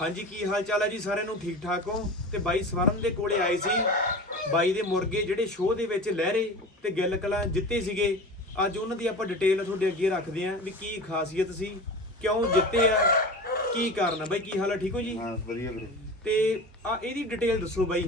ਹਾਂਜੀ ਕੀ ਹਾਲ ਚਾਲ ਹੈ ਜੀ ਸਾਰਿਆਂ ਨੂੰ? ਠੀਕ ਠਾਕ ਹੋ? ਤੇ ਬਾਈ ਸਵਰਨ ਦੇ ਕੋਲੇ ਆਏ ਸੀ। ਬਾਈ ਦੇ ਮੁਰਗੇ ਜਿਹੜੇ ਸ਼ੋਅ ਦੇ ਵਿੱਚ ਲਹਿਰੇ ਤੇ ਗਿੱਲ ਕਲਾਂ ਜਿੱਤੇ ਸੀਗੇ। ਅੱਜ ਉਹਨਾਂ ਦੀ ਆਪਾਂ ਡਿਟੇਲ ਤੁਹਾਡੇ ਅੱਗੇ ਰੱਖਦੇ ਆਂ ਵੀ ਕੀ ਖਾਸੀਅਤ ਸੀ ਕਿਉਂ ਜਿੱਤੇ ਆ ਕੀ ਕਾਰਨ ਆ? ਬਾਈ ਕੀ ਹਾਲ ਹੈ ਠੀਕ ਹੋ ਜੀ? ਹਾਂ ਵਧੀਆ ਵੀਰੇ। ਤੇ ਆ ਇਹਦੀ ਡਿਟੇਲ ਦੱਸੋ ਬਾਈ।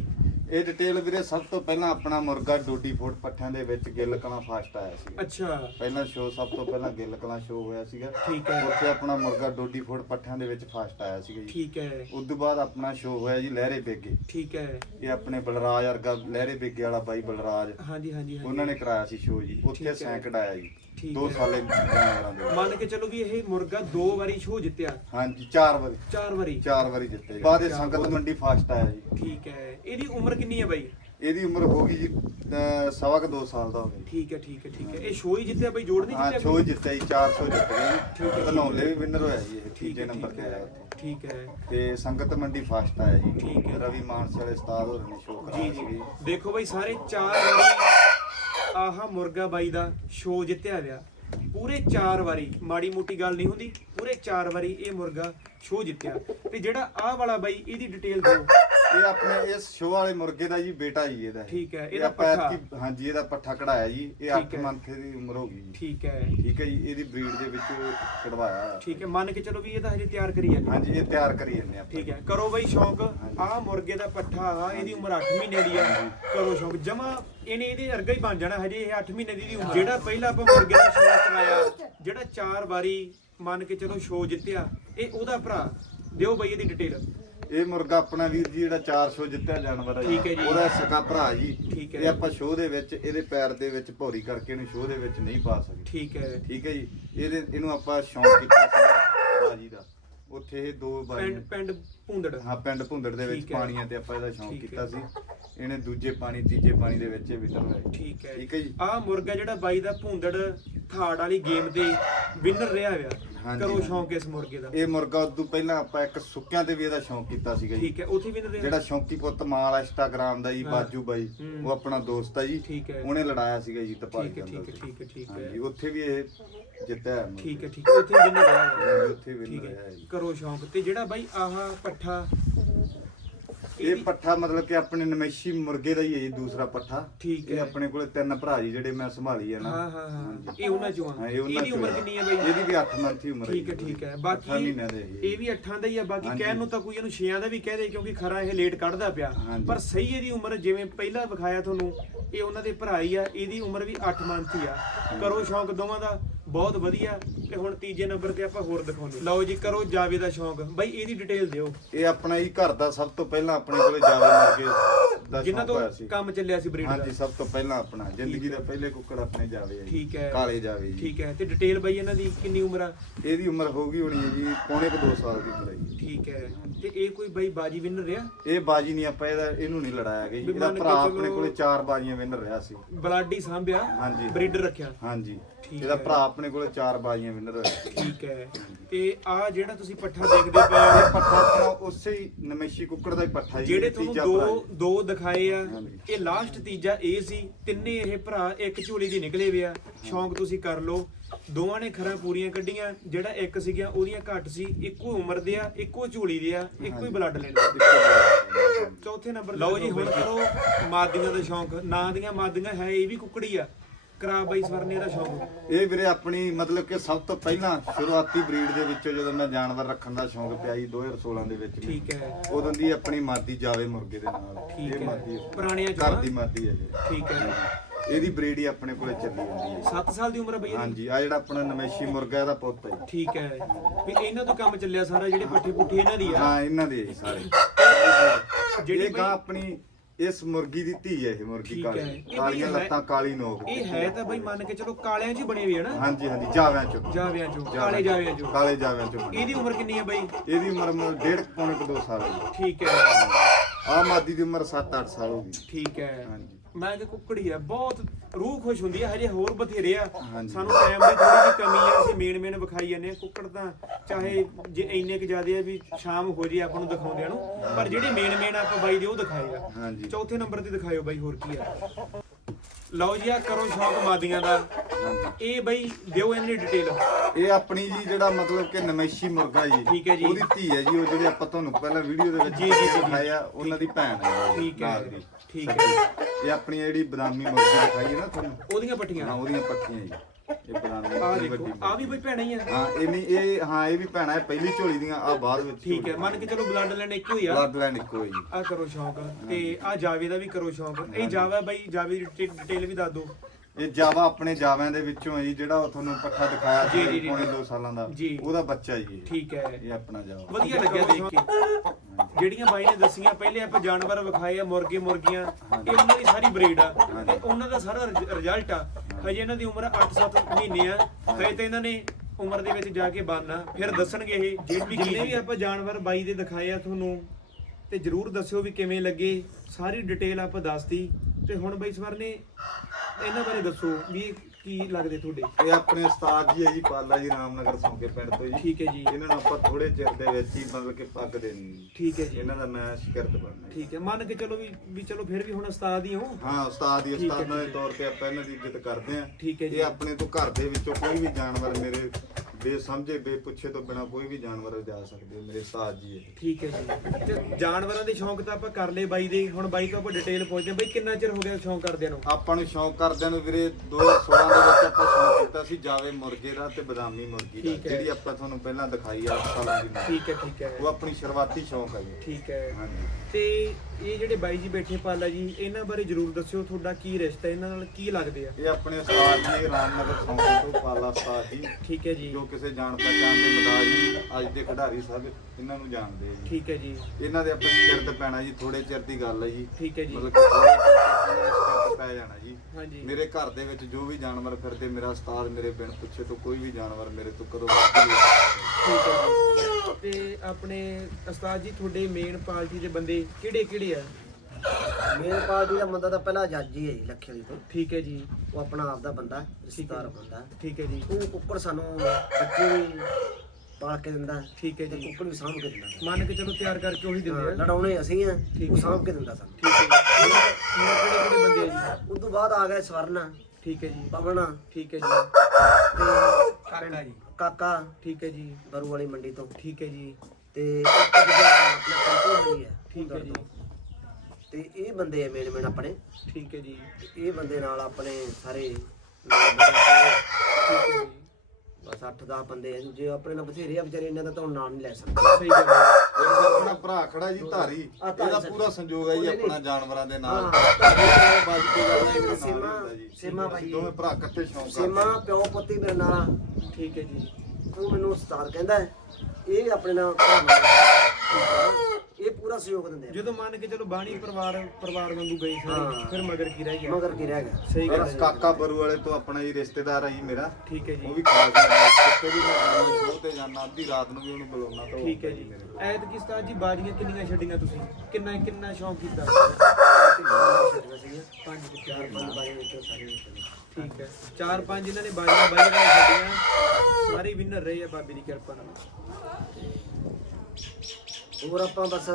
ਇਹ ਡਿਟੇਲ ਵੀਰੇ ਸਭ ਤੋਂ ਪਹਿਲਾਂ ਆਪਣਾ ਮੁਰਗਾ ਡੋਡੀ ਫੋਟ ਪੱਠਿਆਂ ਦੇ ਵਿੱਚ ਗਿੱਲ ਕਲਾਂ ਫਾਸਟ ਆਇਆ ਸੀ ਅੱਛਾ। ਪਹਿਲਾ ਸ਼ੋਅ ਸਭ ਤੋਂ ਪਹਿਲਾਂ ਗਿੱਲ ਕਲਾਂ ਸ਼ੋਅ ਹੋਇਆ ਸੀਗਾ। ਠੀਕ ਹੈ। ਉੱਥੇ ਆਪਣਾ ਮੁਰਗਾ ਡੋਡੀ ਫੋਟ ਪੱਠਿਆਂ ਦੇ ਵਿੱਚ ਫਾਸਟ ਆਇਆ ਸੀਗਾ ਜੀ। ਠੀਕ ਹੈ। ਉਸ ਤੋਂ ਬਾਅਦ ਆਪਣਾ ਸ਼ੋਅ ਹੋਇਆ ਜੀ ਲਹਿਰੇ ਬੇਗੇ। ਠੀਕ ਹੈ। ਇਹ ਆਪਣੇ ਬਲਰਾਜ ਵਰਗਾ ਲਹਿਰੇ ਬੇਗੇ ਵਾਲਾ ਬਾਈ ਬਲਰਾਜ। ਹਾਂਜੀ ਹਾਂਜੀ ਹਾਂਜੀ। ਉਹਨਾਂ ਨੇ ਕਰਾਇਆ ਸੀ ਸ਼ੋਅ ਜੀ। ਉੱਥੇ। ਸੈਂਕੜ ਆਇਆ ਜੀ। ਠੀਕ ਦੋ ਹੈ। ਸਾਲੇ ਜਾਨਵਰਾਂ ਦੇ ਮੰਨ ਕੇ ਚੱਲੋ ਵੀ ਇਹ ਮੁਰਗਾ ਦੋ ਵਾਰੀ ਸ਼ੋਅ ਜਿੱਤਿਆ। ਹਾਂਜੀ ਚਾਰ ਵਾਰੀ। ਚਾਰ ਵਾਰੀ। ਚਾਰ ਵਾਰੀ ਜਿੱਤੇ। ਜੀ। ਬਾਅਦ ਇਹ ਸੰਗਤ ਮੰਡੀ ਫਾਸਟ ਆਇਆ ਜੀ। ਠੀਕ ਹੈ। ਇਹਦੀ ਉਮਰ ਕਿੰਨੀ ਹੈ ਬਾਈ? ਇਹਦੀ ਉਮਰ ਹੋ ਗਈ ਜੀ ਅਹ ਸਵਾ ਕੁ ਦੋ ਸਾਲ ਦਾ ਹੋ ਗਿਆ। ਜੀ। ਠੀਕ ਹੈ ਠੀਕ ਹੈ ਠੀਕ ਹੈ। ਇਹ ਸ਼ੋਅ ਹੀ ਜਿੱਤਿਆ ਬਾਈ? ਜੋੜ ਨਹੀਂ ਹਾਂ ਜਿੱਤਿਆ ਛੋ ਜਿੱਤਿਆ ਜੀ 400 ਜਿੱਤ ਗਏ ਠੀਕ ਹੈ, ਜੀ ਧਨੌਲੇ ਵੀ ਵਿਨਰ ਹੋਇਆ ਜੀ ਇਹ ਠੀਕ ਤੀਜੇ ਹੈ, ਨੰਬਰ ਠੀਕ ਤੇ ਹੈ, ਆਇਆ ਉੱਥੇ। ਠੀਕ ਹੈ। ਤੇ ਸੰਗਤ ਮੰਡੀ ਫਸਟ ਆਇਆ ਜੀ। ਠੀਕ ਹੈ। ਰਵੀ ਮਾਨਸ ਵਾਲੇ ਉਸਤਾਦ ਹੋਰਾਂ ਨੇ ਸ਼ੋਅ ਜੀ ਕਰਾਇਆ ਜੀ। ਦੇਖੋ ਬਾਈ ਸਾਰੇ ਚਾਰ ਵਾਰੀ ਆਹਾ ਮੁਰਗਾ ਬਾਈ ਦਾ ਸ਼ੋਅ ਜਿੱਤਿਆ ਗਿਆ ਪੂਰੇ ਚਾਰ ਵਾਰੀ, ਮਾੜੀ ਮੋਟੀ ਗੱਲ ਨਹੀਂ ਹੁੰਦੀ, ਪੂਰੇ ਚਾਰ ਵਾਰੀ ਇਹ ਮੁਰਗਾ ਸ਼ੋਅ ਜਿੱਤਿਆ। ਤੇ ਜਿਹੜਾ ਆਹ ਵਾਲਾ ਬਾਈ, ਇਹਦੀ ਡਿਟੇਲ ਦਿਓ। ਇਹ ਆਪਣੇ ਇਸ ਸ਼ੋਅ ਵਾਲੇ ਮੁਰਗੇ ਦਾ ਜੀ ਬੇਟਾ ਜੀ ਇਹਦਾ ਠੀਕ ਹੈ, ਇਹ ਇਹਦਾ ਆਪਾਂ ਪੱਠਾ। ਐਤਕੀ- ਹਾਂਜੀ ਇਹਦਾ ਪੱਠਾ ਕਢਾਇਆ ਜੀ। ਇਹ ਠੀਕ 8 ਹੈ। ਮੰਥ ਦੀ ਉਮਰ ਹੋ ਗਈ ਜੀ। ਠੀਕ ਹੈ। ਠੀਕ ਹੈ ਜੀ ਇਹਦੀ ਬਰੀਡ ਦੇ ਵਿੱਚ ਕਢਵਾਇਆ ਠੀਕ ਹੈ ਮੰਨ ਕੇ ਚਲੋ ਵੀ ਇਹ ਤਾਂ ਹਜੇ ਤਿਆਰ ਕਰੀ ਜਾਂਦੇ ਹਾਂਜੀ ਇਹ ਤਿਆਰ ਕਰੀ ਜਾਂਦੇ ਆਪਾਂ। ਠੀਕ ਹੈ ਕਰੋ ਬਾਈ ਸ਼ੌਂਕ। ਆਹ ਮੁਰਗੇ ਦਾ ਪੱਠਾ ਆ ਇਹਦੀ ਉਮਰ 8 ਮਹੀਨੇ ਦੀ ਆ। ਕਰੋ ਸ਼ੌਂਕ। ਜਮਾ ਇਹਨੇ ਇਹਦੇ ਵਰਗਾ ਹੀ ਬਣ ਜਾਣਾ ਹਜੇ ਇਹ 8 ਮਹੀਨੇ ਦੀ ਦੀ ਉਮਰ। ਜਿਹੜਾ ਪਹਿਲਾਂ ਆਪਾਂ ਮੁਰਗੇ ਦਾ ਸ਼ੌਂਕ ਕਰਾਇਆ ਜਿਹੜਾ ਚਾਰ ਵਾਰੀ ਮੰਨ ਕੇ ਚਲੋ ਸ਼ੋਅ ਜਿੱਤਿਆ ਇਹ ਉਹਦਾ ਭਰਾ। ਦਿਓ ਬਾਈ ਇਹਦੀ ਡਿਟੇਲ ਇਹ ਮੁਰਗਾ ਆਪਣਾ ਵੀਰ ਜੀ ਜਿਹੜਾ 400 ਜਿੱਤਿਆ ਜਾਨਵਰ ਹੈ ਠੀਕ ਹੈ ਜੀ। ਉਹਦਾ ਸਕਾ ਭਰਾ ਜੀ। ਠੀਕ ਹੈ। ਇਹ ਆਪਾਂ ਸ਼ੋਅ ਦੇ ਵਿੱਚ ਇਹਦੇ ਪੈਰ ਦੇ ਵਿੱਚ ਭੌਰੀ ਕਰਕੇ ਇਹਨੂੰ ਸ਼ੋਅ ਦੇ ਵਿੱਚ ਨਹੀਂ ਪਾ ਸਕਦੇ। ਠੀਕ ਹੈ। ਠੀਕ ਹੈ ਜੀ। ਇਹਦੇ ਇਹਨੂੰ ਆਪਾਂ ਸ਼ੌਂਕ ਕੀਤਾ ਸੀ ਬਾਜੀ ਦਾ। ਉੱਥੇ ਇਹ ਦੋ ਪਿੰਡ ਬਾਜੀ ਪਿੰਡ ਭੁੰਦੜ। ਹਾਂ ਪਿੰਡ ਭੁੰਦੜ ਦੇ ਵਿੱਚ ਠੀਕ ਹੈ। ਪਾਣੀਆਂ ਤੇ ਆਪਾਂ ਇਹਦਾ ਸ਼ੌਂਕ ਠੀਕ ਕੀਤਾ ਹੈ। ਸੀ। ਇਹਨੇ ਦੂਜੇ ਪਾਣੀ ਤੀਜੇ ਪਾਣੀ ਦੇ ਵਿੱਚ ਇਹ ਹੋਇਆ ਠੀਕ ਹੈ। ਠੀਕ ਹੈ ਜੀ। ਆਹ ਮੁਰਗਾ ਜਿਹੜਾ ਬਾਈ ਦਾ ਭੁੰਦੜ ਥਾੜ ਵਾਲੀ ਗੇਮ ਦੇ ਵਿਨਰ ਰਿਹਾ ਹੋਇਆ। ਹਾਂਜੀ, ਕਰੋ। ਸ਼ੌਂਕ ਇਸ ਮੁਰਗੇ ਦਾ ਇਹ ਮੁਰਗਾ ਉਦੋਂ ਪਹਿਲਾਂ ਆਪਾਂ ਇੱਕ ਸੁੱਕਿਆਂ ਤੇ ਵੀ ਇਹਦਾ ਸ਼ੌਂਕ ਕੀਤਾ ਸੀਗਾ ਜੀ ਠੀਕ ਹੈ ਉੱਥੇ ਰਿਹਾ ਜਿਹੜਾ ਸ਼ੌਂਕੀ ਪੁੱਤ ਮਾਲ ਇੰਸਟਾਗ੍ਰਾਮ ਦਾ ਜੀ ਹਾਂ। ਬਾਜੂ ਬਾਈ ਹੂੰ। ਉਹ ਆਪਣਾ ਦੋਸਤ ਆ ਜੀ ਠੀਕ ਹੈ। ਉਹਨੇ ਲੜਾਇਆ ਸੀਗਾ ਜੀ ਤਪਾਈ ਠੀਕ ਹੈ ਠੀਕ ਹੈ ਠੀਕ ਹੈ ਠੀਕ ਹੈ ਹਾਂਜੀ ਉੱਥੇ ਵੀ ਇਹ ਜਿੱਤਿਆ ਹੈ ਮੁਰਗਾ। ਠੀਕ ਹੈ ਠੀਕ ਹੈ ਉੱਥੇ ਵਿਨਰ ਰਿਹਾ ਹੋਇਆ ਹਾਂਜੀ, ਉੱਥੇ ਵੀ ਠੀਕ ਲੜਾਇਆ ਹੈ ਜੀ ਕਰੋ ਸ਼ੌਂਕ ਤੇ ਜਿਹੜਾ ਬਾਈ ਆਹ ਪੱਠਾ ਇਹ ਪੱਠਾ ਮਤਲਬ ਕਿ ਆਪਣੇ ਨਮੇਸ਼ੀ ਮੁਰਗੇ ਦਾ ਹੀ ਹੈ ਜੀ ਦੂਸਰਾ ਪੱਠਾ ਠੀਕ ਇਹ ਹੈ। ਆਪਣੇ ਕੋਲੇ ਤਿੰਨ ਭਰਾ ਜੀ ਜਿਹੜੇ ਮੈਂ ਸੰਭਾਲੀ ਆ ਨਾ ਹਾਂ ਹਾਂ ਹਾਂ। ਇਹ ਉਹਨਾਂ ਚੋਂ ਆ ਹਾਂ, ਇਹ ਉਹਨਾਂ ਇਹਦੀ ਚੋਂ ਉਮਰ ਹੈ। ਕਿੰਨੀ ਹੈ ਬਾਈ ਇਹਦੀ ਵੀ 8 ਮੰਥ ਦੀ ਉਮਰ ਠੀਕ ਹੈ ਜੀ। ਠੀਕ ਹੈ ਅੱਠਾਂ ਬਾਕੀ ਮਹੀਨਿਆਂ ਦੇ ਜੀ। ਇਹ ਵੀ 8 ਦਾ ਹੀ ਆ ਬਾਕੀ ਹਾਂਜੀ। ਕਹਿਣ ਨੂੰ ਤਾਂ ਕੋਈ ਇਹਨੂੰ 6 ਦਾ ਵੀ ਕਹਿ ਦੇ ਕਿਉਂਕਿ ਖਰਾ ਇਹ ਲੇਟ ਕੱਢਦਾ ਪਿਆ ਹਾਂਜੀ। ਪਰ ਸਹੀ ਇਹਦੀ ਉਮਰ ਜਿਵੇਂ ਪਹਿਲਾਂ ਵਿਖਾਇਆ ਤੁਹਾਨੂੰ ਇਹ ਉਹਨਾਂ ਦੇ ਭਰਾ ਹੀ ਆ ਇਹਦੀ ਉਮਰ ਵੀ 8 ਮੰਥ ਹੀ ਆ ਕਰੋ ਸ਼ੌਂਕ ਦੋਵਾਂ ਦਾ ਬਹੁਤ ਵਧੀਆ ਤੇ ਹੁਣ ਤੀਜੇ ਨੰਬਰ ਤੇ ਆਪਾਂ ਹੋਰ ਦਿਖਾਉਂਦੇ ਲਓ ਜੀ ਕਰੋ ਜਾਵੇ ਦਾ ਸ਼ੌਂਕ। ਬਾਈ ਇਹਦੀ ਡਿਟੇਲ ਦਿਓ। ਇਹ ਆਪਣਾ ਹੀ ਘਰ ਦਾ ਸਭ ਤੋਂ ਪਹਿਲਾਂ ਆਪਣੇ ਕੋਲੇ ਜਾਵੇ ਮੁਰਗੇ ਦਾ ਜਿਨ੍ਹਾਂ ਤੋਂ ਕੰਮ ਚੱਲਿਆ ਸੀ ਬਰੀਡ ਦਾ। ਹਾਂਜੀ ਸਭ ਤੋਂ ਪਹਿਲਾਂ ਆਪਣਾ। ਜ਼ਿੰਦਗੀ ਦਾ। ਪਹਿਲੇ ਕੁੱਕੜ ਆਪਣੇ ਜਾਵੇ ਆ। ਠੀਕ ਹੈ। ਕਾਲੇ ਜਾਵੇ ਜੀ। ਠੀਕ ਹੈ। ਤੇ ਡਿਟੇਲ ਬਾਈ ਇਹਨਾਂ ਦੀ ਕਿੰਨੀ ਉਮਰ ਆ? ਇਹਦੀ ਉਮਰ ਹੋ ਗਈ ਹੋਣੀ ਹੈ ਜੀ ਪੌਣੇ ਕੁ 2 ਸਾਲ ਦੀ ਜੀ। ਠੀਕ ਹੈ। ਤੇ ਇਹ ਕੋਈ ਬਾਈ ਬਾਜੀ ਵਿਨਰ ਰਿਹਾ? ਇਹ ਬਾਜੀ ਨਹੀਂ ਆਪਾਂ ਇਹਦਾ ਇਹਨੂੰ ਨਹੀਂ ਲੜਾਇਆ ਗਿਆ ਜੀ। ਇਹਦਾ ਭਰਾ ਆਪਣੇ ਕੋਲੇ ਚਾਰ ਬਾਜੀਆਂ ਵਿਨਰ ਰਿਹਾ ਸੀ। ਬਲਾਡੀ ਸਾਂਭਿਆ ਹਾਂਜੀ। ਬਰੀਡਰ ਰੱਖਿਆ। ਹਾਂਜੀ। ਇਹਦਾ। ਭਰਾ ਆਪਣੇ ਕੋਲੇ ਚਾਰ ਬਾਜੀਆਂ ਵਿਨਰ ਠੀਕ ਹੈ। ਤੇ ਆ ਜਿਹੜਾ ਤੁਸੀਂ ਪੱਠਾ ਦੇਖਦੇ ਪਏ ਹੋ ਪੱਠਾ ਆਪਣਾ ਉਸੇ ਹੀ ਨਮੇਸ਼ੀ ਕੁੱਕੜ ਦਾ ਹੀ ਪੱਠਾ ਜੀ ਜਿਹੜੇ ਤੁਹਾਨੂੰ ਤੀਜਾ ਭਰਾ ਦੋ ਜੀ। ਦੋ ਦਿਖਾਏ ਆ। ਇਹ ਲਾਸਟ ਤੀਜਾ ਇਹ ਸੀ ਤਿੰਨੇ ਇਹ ਭਰਾ ਇੱਕ ਝੋਲੀ ਦੀ ਨਿਕਲੇ ਵੇ ਆ। ਸ਼ੌਂਕ ਤੁਸੀਂ ਕਰ ਲਓ। ਦੋਵਾਂ ਨੇ ਖਰਾਂ ਪੂਰੀਆਂ ਕੱਢੀਆਂ ਜਿਹੜਾ ਇੱਕ ਸੀਗੀਆਂ ਉਹਦੀਆਂ ਘੱਟ ਸੀ ਇੱਕੋ ਉਮਰ ਦੇ ਆ ਇੱਕੋ ਝੋਲੀ ਦੇ ਆ ਇੱਕੋ ਹੀ। ਬਲੱਡ ਲੈਣ ਚੌਥੇ ਨੰਬਰ ਲਓ ਜੀ ਹੁਣ ਕਰੋ। ਮਾਦੀਆਂ ਦਾ ਸ਼ੌਂਕ ਨਾਂ ਦੀਆਂ ਮਾਦੀਆਂ ਹੈ ਇਹ ਵੀ ਕੁਕੜੀ ਆ। ਕਰਾ ਬਾਈ ਸਵਰਨੇ ਦਾ ਸ਼ੌਂਕ ਇਹ ਵੀਰੇ ਆਪਣੀ ਮਤਲਬ ਕਿ ਸਭ ਤੋਂ ਪਹਿਲਾਂ ਸ਼ੁਰੂਆਤੀ ਬਰੀਡ ਦੇ ਵਿੱਚੋਂ ਜਦੋਂ ਮੈਂ ਜਾਨਵਰ ਰੱਖਣ ਦਾ ਸ਼ੌਂਕ ਪਿਆ ਜੀ 2016 ਦੇ ਵਿੱਚ। ਠੀਕ ਹੈ ਉਦੋਂ ਦੀ ਆਪਣੀ ਮਾਦੀ ਜਾਵੇ ਮੁਰਗੇ ਦੇ ਨਾਲ ਠੀਕ ਇਹ ਹੈ। ਮਾਦੀ ਪੁਰਾਣਿਆਂ ਚੋਂ ਘਰ? ਦੀ ਮਾਦੀ ਹੈ। ਠੀਕ ਹੈ ਇਹਦੀ ਬਰੀਡ ਹੀ ਆਪਣੇ ਕੋਲੇ ਚੱਲੀ ਜਾਂਦੀ ਹੈ 7 ਸਾਲ ਦੀ ਉਮਰ ਹੈ ਬਈ ਇਹਦੀ? ਹਾਂਜੀ ਆ ਜਿਹੜਾ ਆਪਣਾ ਨਮੇਸ਼ੀ ਮੁਰਗਾ ਇਹਦਾ ਪੁੱਤ ਹੈ ਜੀ। ਠੀਕ ਹੈ ਵੀ ਇਹਨਾਂ ਤੋਂ ਕੰਮ ਚੱਲਿਆ ਸਾਰਾ ਜਿਹੜੇ ਪੱਠੇ ਪੁੱਠੇ ਇਹਨਾਂ ਦੀ ਆ ਹਾਂ ਇਹਨਾਂ ਦੇ ਜੀ ਸਾਰੇ ਜਿਹੜੀ ਇਹ ਗਾਂ ਆਪਣੀ ਇਸ ਮੁਰਗੀ ਦੀ ਧੀ ਹੈ ਇਹ ਮੁਰਗੀ ਠੀਕ ਹੈ। ਕਾਲੀ ਇਹ ਕਾਲੀਆਂ ਵੀ ਹੈ- ਲੱਤਾਂ ਕਾਲੀ ਨੋਕ ਇਹ ਹੈ ਤਾਂ ਬਈ ਮੰਨ ਕੇ ਚਲੋ ਕਾਲਿਆਂ 'ਚ ਹੀ ਬਣੇ ਆ ਨਾ। ਹਾਂਜੀ ਹਾਂਜੀ ਜਾਵਿਆਂ ਚੋਂ। ਜਾਵਿਆਂ 'ਚੋਂ ਕਾਲੇ ਜਾਵਿਆਂ 'ਚੋਂ। ਕਾਲੇ ਜਾਵਿਆਂ ਚੋਂ ਬਣੀ। ਇਹਦੀ ਉਮਰ ਕਿੰਨੀ ਹੈ ਬਈ? ਇਹਦੀ ਉਮਰ ਮ- ਡੇਢ ਪੌਣੇ ਕੁ ਦੋ ਸਾਲ ਹੈ। ਠੀਕ ਹੈ। ਆਹ ਮਾਦੀ ਦੀ ਉਮਰ 7-8 ਸਾਲ ਹੋ ਗਈ। ਠੀਕ ਹੈ। ਹਾਂਜੀ। ਮੈਂ ਕਿ ਕੁੱਕੜੀ ਆ ਬਹੁਤ ਰੂਹ ਖੁਸ਼ ਹੁੰਦੀ ਹੈ ਹਜੇ ਹੋਰ ਬਥੇਰੇ ਆ। ਸਾਨੂੰ ਟਾਈਮ ਦੀ ਥੋੜੀ ਜਿਹੀ ਕਮੀ ਆ ਅਸੀਂ ਮੇਨ ਮੇਨ ਵਿਖਾਈ ਜਾਂਦੇ ਆ। ਕੁੱਕੜ ਤਾਂ ਚਾਹੇ ਜੇ ਇੰਨੇ ਕੁ ਜ਼ਿਆਦੇ ਆ ਵੀ ਸ਼ਾਮ ਹੋ ਜੇ ਆਪਾਂ ਨੂੰ ਦਿਖਾਉਂਦੇ ਨੂੰ ਪਰ ਜਿਹੜੇ ਮੇਨ ਮੇਨ ਆਪਾਂ ਬਾਈ ਦੇ ਉਹ ਦਿਖਾਏ ਆ। ਚੌਥੇ ਨੰਬਰ ਤੇ ਦਿਖਾਇਓ ਬਾਈ ਹੋਰ ਕੀ ਆ। ਲਓ ਜੀ ਆ ਕਰੋ ਸ਼ੌਂਕ ਮਾਦੀਆਂ ਦਾ। ਇਹ ਬਈ ਦਿਓ ਇਹਦੀ ਡਿਟੇਲ ਇਹ ਆਪਣੀ ਜੀ ਜਿਹੜਾ ਮਤਲਬ ਕਿ ਨਮੈਸ਼ੀ ਮੁਰਗਾ ਜੀ ਠੀਕ ਹੈ ਜੀ। ਉਹਦੀ ਧੀ ਹੈ ਜੀ ਉਹ ਜਿਹੜੇ ਆਪਾਂ ਤੁਹਾਨੂੰ ਪਹਿਲਾਂ ਵੀਡੀਓ ਦੇ ਵਿੱਚ ਜੀ, ਜੀ। ਦਿਖਾਇਆ ਉਹਨਾਂ ਦੀ ਭੈਣ ਹੈ। ਠੀਕ ਹੈ। ਠੀਕ ਹੈ ਇਹ ਆਪਣੀ ਜਿਹੜੀ ਬਦਾਮੀ ਮੁਰਗੀ ਦਿਖਾਈ ਹੈ ਨਾ ਤੁਹਾਨੂੰ। ਉਹਦੀਆਂ ਹਾਂ ਪੱਟੀਆਂ ਉਹਦੀਆਂ ਪੱਖੀਆਂ ਜੀ। ਇਹ ਬਦਾਮੀ ਆ ਮੁਰਗੀ ਦੇਖੋ ਵੱਡੀ ਆ ਵੀ ਬਈ ਭੈਣਾਂ ਹੀ ਆ। ਹਾਂ ਇਹ ਨਹੀਂ ਇਹ ਹਾਂ ਇਹ ਵੀ ਭੈਣਾ ਹੈ ਪਹਿਲੀ ਝੋਲੀ ਦੀਆਂ ਆ ਬਾਅਦ ਵਿੱਚ ਠੀਕ ਹੈ ਮੰਨ ਕੇ ਚਲੋ ਬਲੱਡ ਲਾਈਨ ਇੱਕੋ ਹੀ ਆ। ਬਲੱਡ ਲਾਈਨ ਇੱਕੋ ਹੈ ਜੀ। ਆ ਕਰੋ ਸ਼ੌਂਕ। ਤੇ ਆ ਜਾਵੇ ਦਾ ਵੀ ਕਰੋ ਸ਼ੌਂਕ। ਇਹ ਜਾਵਾ ਬਈ ਜਾਵੇ ਦੀ ਡਿਟੇਲ ਵੀ ਦੱਸ ਦਿਓ। ਇਹ ਜਾਵਾ ਆਪਣੇ ਜਾਵਿਆਂ ਦੇ ਵਿੱਚੋਂ ਹੈ ਜੀ ਜਿਹੜਾ ਉਹ ਤੁਹਾਨੂੰ ਪੱਠਾ ਦਿਖਾਇਆ ਜੀ, ਸੀ ਜੀ, ਪੌਣੇ ਜੀ। 2 ਸਾਲਾਂ ਦਾ। ਜੀ। ਉਹਦਾ ਬੱਚਾ ਜੀ ਇਹ। ਠੀਕ ਹੈ। ਇਹ ਆਪਣਾ ਜਾਵਾ। ਵਧੀਆ ਲੱਗਿਆ ਦੇਖ ਕੇ। ਜਿਹੜੀਆਂ ਬਾਈ ਨੇ ਦੱਸੀਆਂ ਪਹਿਲੇ ਆਪਾਂ ਜਾਨਵਰ ਵਿਖਾਏ ਆ ਮੁਰਗੇ ਮੁਰਗੀਆਂ ਇਹ ਉਹਨਾਂ ਦੀ ਸਾਰੀ ਬਰੀਡ ਆ। ਤੇ ਉਹਨਾਂ ਦਾ ਸਾਰਾ ਰਿਜ਼ਲਟ ਆ। ਹਜੇ। ਇਹਨਾਂ ਦੀ ਉਮਰ 8-7 ਮਹੀਨੇ ਆ। ਹਜੇ। ਤਾਂ ਇਹਨਾਂ ਨੇ ਉਮਰ ਦੇ ਵਿੱਚ ਜਾ ਕੇ ਬਣਨਾ। ਫਿਰ ਦੱਸਣਗੇ ਇਹ ਜਿਹੜੇ ਜਿੰਨੇ ਵੀ ਆਪਾਂ ਜਾਨਵਰ ਬਾਈ ਦੇ ਦਿਖਾਏ ਆ ਤੁਹਾਨੂੰ ਤੇ ਜਰੂਰ ਦੱਸਿਓ ਵੀ ਕਿਵੇਂ ਲੱਗੇ। ਸਾਰੀ ਡਿਟੇਲ ਆਪਾਂ ਦੱਸਤੀ। ਤੇ ਹੁਣ ਬਾਈ ਸਵਰ ਨੇ ਇਹਨਾਂ ਬਾਰੇ ਦੱਸੋ ਵੀ ਕੀ ਲੱਗਦੇ ਤੁਹਾਡੇ? ਇਹ ਆਪਣੇ ਉਸਤਾਦ ਜੀ ਹੈ ਜੀ ਪਾਲਾ ਜੀ ਰਾਮਨਗਰ ਸੌਂਕੇ ਪਿੰਡ ਤੋਂ ਜੀ। ਠੀਕ ਹੈ ਜੀ। ਇਹਨਾਂ ਨੂੰ ਆਪਾਂ ਥੋੜੇ ਚਿਰ ਦੇ ਵਿੱਚ ਹੀ ਮਤਲਬ ਕਿ ਪੱਗ ਦੇਣੀ ਠੀਕ ਹੈ ਜੀ। ਇਹਨਾਂ ਦਾ ਮੈਂ ਸ਼ਿਕਾਇਤ ਬਣਨਾ ਜੀ। ਠੀਕ ਹੈ। ਮੰਨ ਕੇ ਚਲੋ ਵੀ ਵੀ ਚਲੋ ਫਿਰ ਵੀ ਹੁਣ ਉਸਤਾਦ ਹੀ ਹੋ। ਹਾਂ ਉਸਤਾਦ ਦੀ ਠੀਕ ਹੈ, ਉਸਤਾਦਾਂ ਦੇ ਹੈ। ਤੌਰ ਤੇ ਆਪਾਂ ਇਹਨਾਂ ਦੀ ਇੱਜ਼ਤ ਕਰਦੇ ਹਾਂ। ਠੀਕ ਹੈ ਜੀ। ਇਹ ਆਪਣੇ ਤੋਂ ਘਰ ਦੇ ਵਿੱਚੋਂ ਕੋਈ ਵੀ ਜਾਨਵਰ ਮੇਰੇ ਬੇਸਮਝੇ ਬੇਪੁੱਛੇ ਤੋਂ ਬਿਨਾ ਕੋਈ ਵੀ ਜਾਨਵਰ ਜਾ ਸਕਦੇ ਹੋ, ਮੇਰੇ ਉਸਤਾਦ ਜੀ ਇਹ। ਠੀਕ ਹੈ ਜੀ। ਤੇ ਜਾਨਵਰਾਂ ਦੇ ਸ਼ੌਂਕ ਤਾਂ ਆਪਾਂ ਕਰ ਲਏ ਬਾਈ ਦੇ ਹੁਣ ਬਾਈ ਤੋਂ ਆਪਾਂ ਡਿਟੇਲ ਪੁੱਛਦੇ ਹਾਂ। ਬਾਈ ਕਿੰਨਾ ਚਿਰ ਹੋ ਗਿਆ ਸ਼ੌਂਕ ਕਰਦਿਆਂ ਨੂੰ? ਆਪਾਂ ਨੂੰ ਸ਼ੌਂਕ ਕਰਦਿਆਂ ਨੂੰ ਵੀਰੇ 2016 ਦੇ ਵਿੱਚ ਆਪਾਂ ਸ਼ੌਂਕ ਕੀਤਾ ਸੀ ਜਾਵੇ ਮੁਰਗੇ ਦਾ ਤੇ ਬਦਾਮੀ ਮੁਰਗੀ ਦਾ ਠੀਕ ਹੈ। ਜਿਹੜੀ ਆਪਾਂ ਤੁਹਾਨੂੰ ਪਹਿਲਾਂ ਦਿਖਾਈ ਆ 8 ਸਾਲਾਂ ਦੀ। ਠੀਕ ਹੈ ਠੀਕ ਹੈ। ਉਹ ਆਪਣੀ ਸ਼ੁਰੂਆਤੀ ਸ਼ੌਂਕ ਹੈ ਜੀ। ਠੀਕ ਹੈ। ਹਾਂਜੀ। ਤੇ ਇਹ ਜਿਹੜੇ ਬਾਈ ਜੀ ਬੈਠੇ ਪਾਲਾ ਜੀ ਇਹਨਾਂ ਬਾਰੇ ਜਰੂਰ ਦੱਸਿਓ ਤੁਹਾਡਾ ਕੀ ਰਿਸ਼ਤਾ ਇਹਨਾਂ ਨਾਲ ਕੀ ਲੱਗਦੇ ਆ? ਇਹ ਆਪਣੇ ਉਸਤਾਦ ਜੀ ਰਾਮਨਗਰ ਸੌਂਕੇ ਤੋਂ ਪਾਲਾ ਉਸਤਾਦ ਜੀ ਠੀਕ ਹੈ ਜੀ। ਜੋ ਕਿਸੇ ਜਾਣ ਪਛਾਣ ਦੇ ਮਦਾਜ ਜੀ ਅੱਜ ਦੇ ਖਿਡਾਰੀ ਸਭ ਇਹਨਾਂ ਨੂੰ ਜਾਣਦੇ ਆ ਜੀ। ਠੀਕ ਹੈ ਜੀ। ਇਹਨਾਂ ਦੇ ਆਪਣੇ ਸਿਰ ਪੈਣਾ ਜੀ ਥੋੜੇ ਚਿਰ ਦੀ ਗੱਲ ਹੈ ਜੀ। ਠੀਕ ਹੈ ਜੀ। ਮਤਲਬ ਕਿ ਥੋੜੇ ਚਿਰ ਤੱਕ ਇਹਨਾਂ ਦੇ ਸਿਰ ਤੇ ਪੈ ਜਾਣਾ ਜੀ। ਹਾਂਜੀ। ਮੇਰੇ ਘਰ ਦੇ ਵਿੱਚ ਜੋ ਵੀ ਜਾਨਵਰ ਫਿਰਦੇ ਮੇਰਾ ਉਸਤਾਦ ਮੇਰੇ ਬਿਨ ਪੁੱਛੇ ਤੋਂ ਕੋਈ ਵੀ ਜਾਨਵਰ ਮੇਰੇ ਤੋਂ ਕਦੋਂ ਵੱਧ ਨਹੀਂ। ਠੀਕ ਹੈ ਜੀ। ਤੇ ਆਪਣੇ ਉਸਤਾਦ ਜੀ ਤੁਹਾਡੇ ਮੇਨ ਪਾਰਟੀ ਦੇ ਬੰਦੇ ਕਿਹੜੇ ਕਿਹੜੇ ਆ? ਮੇਨ ਪਾਰਟੀ ਦਾ ਬੰਦਾ ਤਾਂ ਪਹਿਲਾਂ ਜੱਜ ਹੀ ਹੈ ਜੀ ਲੱਖੇ ਵਾਲੀ ਤੋਂ। ਠੀਕ ਹੈ ਜੀ। ਉਹ ਆਪਣਾ ਆਪ ਦਾ ਬੰਦਾ ਰਿਸ਼ਤੇਦਾਰ ਬੰਦਾ। ਠੀਕ ਹੈ ਜੀ। ਉਹ ਕੁੱਕੜ ਸਾਨੂੰ ਬੱਚੇ ਵੀ ਪਾਲ ਕੇ ਦਿੰਦਾ। ਠੀਕ ਹੈ ਜੀ। ਕੁੱਕੜ ਵੀ ਸਾਂਭ ਕੇ ਦਿੰਦਾ। ਮੰਨ ਕੇ ਚਲੋ ਤਿਆਰ ਕਰਕੇ ਉਹੀ ਦਿੰਦੇ ਆ। ਲੜਾਉਣੇ ਅਸੀਂ ਆ ਠੀਕ ਉਹ। ਸਾਂਭ ਕੇ ਦਿੰਦਾ ਸਾਨੂੰ। ਠੀਕ ਹੈ ਜੀ। ਹੋਰ ਕਿਹੜੇ ਕਿਹੜੇ ਬੰਦੇ ਆ ਜੀ? ਉਸ ਤੋਂ ਬਾਅਦ ਆ ਗਏ ਸਵਰਨਾ। ਠੀਕ ਹੈ ਜੀ। ਪਵਨਾ। ਠੀਕ ਹੈ ਜੀ। ਤੇ ਕਾਕਾ ਜੀ। ਕਾਕਾ। ਠੀਕ ਹੈ ਜੀ ਬਰੂ ਵਾਲੀ ਮੰਡੀ ਤੋਂ। ਠੀਕ ਹੈ ਜੀ। ਤੇ ਇੱਕ ਦੂਜਾ ਆਪਣਾ ਕੰਪਨੀ ਵਾਲੀ ਹੈ। ਠੀਕ ਹੈ ਜੀ। ਤੇ ਇਹ ਬੰਦੇ ਆ ਮੇਨ ਮੇਨ ਆਪਣੇ। ਠੀਕ ਹੈ ਜੀ। ਤੇ ਇਹ ਬੰਦੇ ਨਾਲ ਆਪਣੇ ਸਾਰੇ ਬੰਦੇ ਸੀ। ਬਸ 8-10 ਬੰਦੇ ਆ। ਜੇ ਆਪਣੇ ਨਾਲ ਬਥੇਰੇ ਆ ਵਿਚਾਰੇ ਇਹਨਾਂ ਦਾ ਤਾਂ ਹੁਣ ਨਾਮ ਨਹੀਂ ਲੈ ਸਕਦੇ। ਸਹੀ ਗੱਲ ਹੈ। ਆਪਣਾ ਭਰਾ ਖੜਾ ਜੀ ਧਾਰੀ। ਆ ਇਹਦਾ। ਪੂਰਾ ਸੰਜੋਗ ਹੈ ਜੀ ਆਪਣਾ ਜਾਨਵਰਾਂ ਦੇ ਨਾਲ। ਸੀਮਾ- ਸੀਮਾ ਬਾਈ। ਦੋਵੇਂ ਭਰਾ ਇਕੱਠੇ ਸ਼ੌਂਕ ਸੀਮਾ ਪਿਓ ਪੁੱਤੀ ਮੇਰੇ ਨਾਲ। ਠੀਕ ਹੈ ਜੀ। ਉਹ ਮੈਨੂੰ ਉਸਤਾਦ ਕਹਿੰਦਾ ਹੈ, ਇਹ ਆਪਣੇ ਨਾਲ ਇਹ ਪੂਰਾ ਸਹਿਯੋਗ ਦਿੰਦੇ ਆ। ਜਦੋਂ ਮੰਨ ਕੇ ਚਲੋ ਬਾਣੀ ਪਰਿਵਾਰ ਪਰਿਵਾਰ ਵਾਂਗੂ ਸਾਰੇ। ਫਿਰ ਮਗਰ ਕੀ ਰਹਿ ਗਿਆ? ਮਗਰ ਕੀ ਰਹਿ ਗਿਆ। ਸਹੀ ਗੱਲ ਕਾਕਾ ਬਰੂ ਵਾਲੇ ਤੋਂ ਆਪਣਾ ਹੀ ਰਿਸ਼ਤੇਦਾਰ ਹੈ ਜੀ ਮੇਰਾ। ਠੀਕ ਹੈ ਉਹ ਜੀ ਵੀ ਖਾਸ ਕਿਤੇ ਵੀ ਮੈਂ ਸ਼ੋਅ ਤੇ ਜਾਣਾ ਅੱਧੀ ਰਾਤ ਨੂੰ ਵੀ ਉਹਨੂੰ ਬੁਲਾਉਣਾ ਤਾਂ ਉਹ ਠੀਕ ਹੈ ਜੀ। ਐਤ ਕੀ ਉਸਤਾਦ ਜੀ ਬਾਜੀਆਂ ਕਿੰਨੀਆਂ ਛੱਡੀਆਂ ਤੁਸੀਂ? ਕਿੰਨਾ ਕਿੰਨਾ ਸ਼ੌਂਕ ਕੀਤਾ? ਪੰਜ ਚਾਰ ਪੰਜ ਬਾਈ ਵਿੱਚ ਸਾਰੇ। ਠੀਕ ਹੈ। ਚਾਰ ਪੰਜ ਇਹਨਾਂ ਨੇ ਬਾਜੀਆਂ ਬਾਜੀਆਂ ਨੇ ਛੱਡੀਆਂ। ਸਾਰੇ ਵਿਨਰ ਰਹੇ ਆ ਬਾਬੇ ਦੀ ਕਿਰਪਾ ਨਾਲ। ਹੋਰ ਆਪਾਂ ਬਸ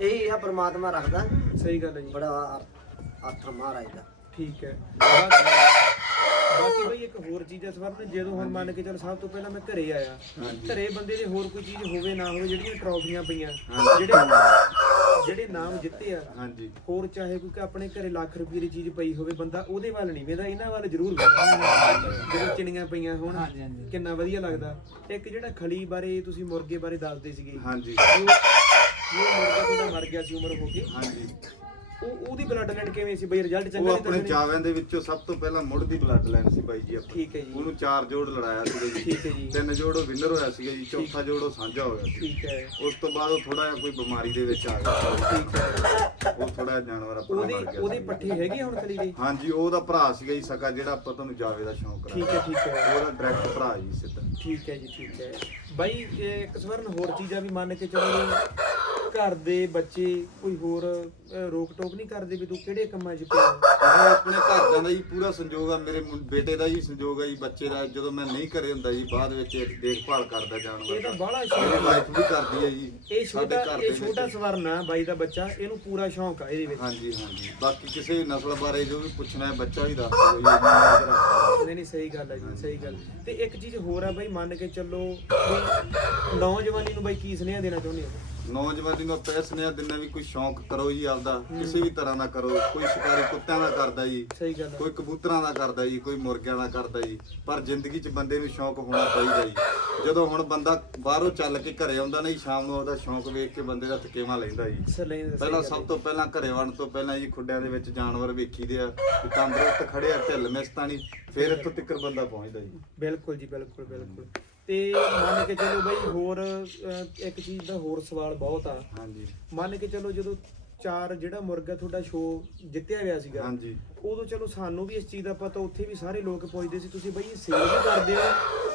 ਇਹੀ ਆ ਪ੍ਰਮਾਤਮਾ ਰੱਖਦਾ। ਸਹੀ ਗੱਲ ਹੈ ਜੀ। ਬੜਾ ਹੱਥ ਮਹਾਰਾਜ ਦਾ। ਠੀਕ ਹੈ। ਬਾਕੀ ਬਈ ਇੱਕ ਹੋਰ ਚੀਜ਼ ਹੈ ਸਵਰਨ ਜਦੋਂ ਹੁਣ ਮੰਨ ਕੇ ਚੱਲ ਸਭ ਤੋਂ ਪਹਿਲਾਂ ਮੈਂ ਘਰੇ ਆਇਆ ਘਰੇ ਬੰਦੇ ਦੇ ਹੋਰ ਕੋਈ ਚੀਜ਼ ਹੋਵੇ ਨਾ ਹੋਵੇ ਜਿਹੜੀਆਂ ਟਰੋਫੀਆਂ ਪਈਆਂ ਜਿਹੜੇ ਜਿਹੜੇ ਨਾਮ ਜਿੱਤੇ ਆ ਹਾਂਜੀ। ਹੋਰ ਚਾਹੇ ਕੋਈ ਕਿ ਆਪਣੇ ਘਰੇ ਲੱਖ ਰੁਪਏ ਦੀ ਚੀਜ਼ ਪਈ ਹੋਵੇ ਬੰਦਾ ਉਹਦੇ ਵੱਲ ਨਹੀਂ ਵੇਂਦਾ ਇਹਨਾਂ ਵੱਲ ਜ਼ਰੂਰ ਵੇਂਦਾ ਜਦੋਂ ਚਿੜੀਆਂ ਪਈਆਂ ਹੋਣ ਕਿੰਨਾ ਵਧੀਆ ਲੱਗਦਾ। ਇੱਕ ਜਿਹੜਾ ਖਲੀ ਬਾਰੇ ਤੁਸੀਂ ਮੁਰਗੇ ਬਾਰੇ ਦੱਸਦੇ ਸੀਗੇ ਹਾਂਜੀ। ਉਹ ਉਹ ਮੁਰਗਾ ਤੁਹਾਡਾ ਮਰ ਗਿਆ ਸੀ ਉਮਰ ਹੋ ਕੇ। ਹਾਂਜੀ। ਉਹ ਉਹਦੀ ਬਲੱਡ ਲਾਈਨ ਕਿਵੇਂ ਸੀ ਬਈ ਰਿਜ਼ਲਟ ਉਹ ਚੰਗਾ ਆਪਣੇ ਨਹੀਂ ਜਾਵਿਆਂ ਦੇ ਵਿੱਚੋਂ ਸਭ ਤੋਂ ਪਹਿਲਾਂ ਮੁੱਢ ਦੀ ਬਲੱਡ ਲਾਈਨ ਸੀ ਬਾਈ ਜੀ ਆਪਾਂ। ਠੀਕ ਹੈ ਜੀ। ਉਹਨੂੰ ਚਾਰ ਜੋੜ ਲੜਾਇਆ ਸੀਗਾ ਜੀ। ਠੀਕ ਹੈ ਜੀ। ਤਿੰਨ ਜੋੜ ਉਹ ਵਿਨਰ ਹੋਇਆ ਸੀਗਾ ਜੀ ਚੌਥਾ ਜੋੜ ਉਹ ਸਾਂਝਾ ਹੋਇਆ ਸੀ। ਠੀਕ ਹੈ। ਉਸ ਤੋਂ ਬਾਅਦ ਉਹ ਥੋੜਾ ਜਿਹਾ ਕੋਈ ਬਿਮਾਰੀ ਦੇ ਵਿੱਚ ਆ ਗਿਆ। ਠੀਕ ਹੈ। ਉਹ ਥੋੜਾ ਜਿਹਾ ਜਾਨਵਰ ਆਪਣਾ ਉਹਦੇ ਮਰ ਗਿਆ ਉਹਦੇ। ਪੱਠੇ ਹੈਗੇ ਹੁਣ ਖਲੀ ਦੇ? ਹਾਂਜੀ ਉਹਦਾ ਭਰਾ ਸੀਗਾ ਜੀ ਸਕਾ ਜਿਹੜਾ ਆਪਾਂ ਤੁਹਾਨੂੰ ਜਾਵੇ ਦਾ ਸ਼ੌਂਕ ਠੀਕ ਹੈ ਠੀਕ ਹੈ। ਉਹਦਾ ਡਾਇਰੈਕਟ ਭਰਾ ਜੀ ਸਿੱਧਾ। ਠੀਕ ਹੈ ਜੀ ਠੀਕ ਹੈ। ਬਾਈ ਇਹ ਇੱਕ ਸਵਰਨ ਹੋਰ ਚੀਜ਼ਾਂ ਵੀ ਮੰਨ ਕੇ ਚੱਲੋ ਘਰ ਦੇ ਬੱਚੇ ਕੋਈ ਹੋਰ ਅਹ, ਰੋਕ ਟੋਕ ਨਹੀਂ ਕਰਦੇ ਵੀ ਤੂੰ ਕਿਹੜੇ ਕੰਮਾਂ 'ਚ ਪਿਆ? ਮੈਂ ਆਪਣੇ ਘਰਦਿਆਂ ਦਾ ਜੀ ਪੂਰਾ ਸੰਯੋਗ ਆ ਮੇਰੇ ਮੁੰ- ਬੇਟੇ ਦਾ ਜੀ ਸੰਯੋਗ ਆ ਜੀ ਬੱਚੇ ਦਾ ਜਦੋਂ ਮੈਂ ਨਹੀਂ ਘਰੇ ਹੁੰਦਾ ਜੀ ਬਾਅਦ ਵਿੱਚ ਦੇਖਭਾਲ ਕਰਦਾ ਇਹ ਤਾਂ ਬਾਹਲਾ ਮੇਰੀ ਸ਼ੌਕ ਵਾਈਫ ਵੀ ਕਰਦੀ ਹੈ ਜੀ ਇਹ ਛੋਟਾ ਇਹ ਦੇ ਛੋਟਾ ਵਿੱਚ। ਸਵਰਨਾ ਬਾਈ ਦਾ ਬੱਚਾ ਇਹਨੂੰ ਪੂਰਾ ਸ਼ੌਂਕ ਆ ਇਹਦੇ ਵਿੱਚ। ਹਾਂਜੀ ਹਾਂਜੀ। ਬਾਕੀ ਕਿਸੇ ਨਸਲ ਬਾਰੇ ਜੋ ਵੀ ਪੁੱਛਣਾ ਹੈ ਬੱਚਾ ਹੀ ਦੱਸ ਦਿਓ ਜੀ ਮੈਂ ਇੱਧਰ ਆ। ਨਹੀਂ ਨਹੀਂ ਸਹੀ ਗੱਲ ਹੈ ਜੀ ਸਹੀ ਗੱਲ। ਤੇ ਇੱਕ ਚੀਜ਼ ਹੋਰ ਆ ਬਾਈ ਮੰਨ ਕੇ ਚੱਲੋ ਵੀ ਨੌਜਵਾਨੀ ਨੂੰ ਬਾਈ ਕੀ ਸੁਨੇਹਾ ਦੇਣਾ ਚਾਹੁੰਦੇ ਹੋ? ਨੌਜਵਾਨੀ ਨੂੰ ਪੈਸ ਨੇ ਦਿੰਨਾ ਵੀ ਕੋਈ ਸ਼ੌਂਕ ਕਰੋ ਜੀ ਆਪਦਾ ਕਿਸੇ ਵੀ ਤਰ੍ਹਾਂ ਦਾ ਕਰੋ ਕੋਈ ਸ਼ਿਕਾਰੀ ਕੁੱਤਿਆਂ ਦਾ ਕਰਦਾ ਜੀ ਸਹੀ ਗੱਲ ਆ। ਕੋਈ ਕਬੂਤਰਾਂ ਦਾ ਕਰਦਾ ਜੀ ਕੋਈ ਮੁਰਗਿਆਂ ਦਾ ਕਰਦਾ ਜੀ ਪਰ ਜ਼ਿੰਦਗੀ 'ਚ ਬੰਦੇ ਨੂੰ ਸ਼ੌਂਕ ਹੋਣਾ ਚਾਹੀਦਾ ਜੀ। ਜਦੋਂ ਹੁਣ ਬੰਦਾ ਬਾਹਰੋਂ ਚੱਲ ਕੇ ਘਰੇ ਆਉਂਦਾ ਨਾ ਜੀ ਸ਼ਾਮ ਨੂੰ ਉਹਦਾ ਸ਼ੌਂਕ ਵੇਖ ਕੇ ਬੰਦੇ ਦਾ ਥਕੇਵਾ ਲੈਂਦਾ ਜੀ। ਪਹਿਲਾਂ ਸਭ ਤੋਂ ਪਹਿਲਾਂ ਘਰੇ ਵੜਨ ਤੋਂ ਪਹਿਲਾਂ ਜੀ ਖੁੱਡਿਆਂ ਦੇ ਵਿੱਚ ਜਾਨਵਰ ਵੇਖੀਦੇ ਆ ਵੀ ਤੰਦਰੁਸਤ ਖੜੇ ਆ ਢਿੱਲ ਮਿਸਤਾਣੀ ਫਿਰ ਇੱਥੋਂ ਤੱਕ ਬੰਦਾ ਪਹੁੰਚਦਾ ਜੀ। ਬਿਲਕੁਲ ਜੀ ਬਿਲਕੁਲ ਬਿਲਕੁਲ। ਤੇ ਮੰਨ ਕੇ ਚੱਲੋ ਬਾਈ ਹੋਰ ਅਹ, ਇੱਕ ਚੀਜ਼ ਦਾ ਹੋਰ ਸਵਾਲ ਬਹੁਤ ਆ। ਹਾਂਜੀ। ਮੰਨ ਕੇ ਚੱਲੋ ਜਦੋਂ ਚਾਰ ਜਿਹੜਾ ਮੁਰਗਾ ਤੁਹਾਡਾ ਸ਼ੋਅ ਜਿੱਤਿਆ ਗਿਆ ਸੀਗਾ ਹਾਂਜੀ। ਉਦੋਂ ਚਲੋ ਸਾਨੂੰ ਵੀ ਇਸ ਚੀਜ਼ ਦਾ ਪਤਾ ਉੱਥੇ ਵੀ ਸਾਰੇ ਲੋਕ ਪੁੱਛਦੇ ਸੀ ਤੁਸੀਂ ਬਈ ਸੇਲ ਵੀ ਕਰਦੇ ਹੋ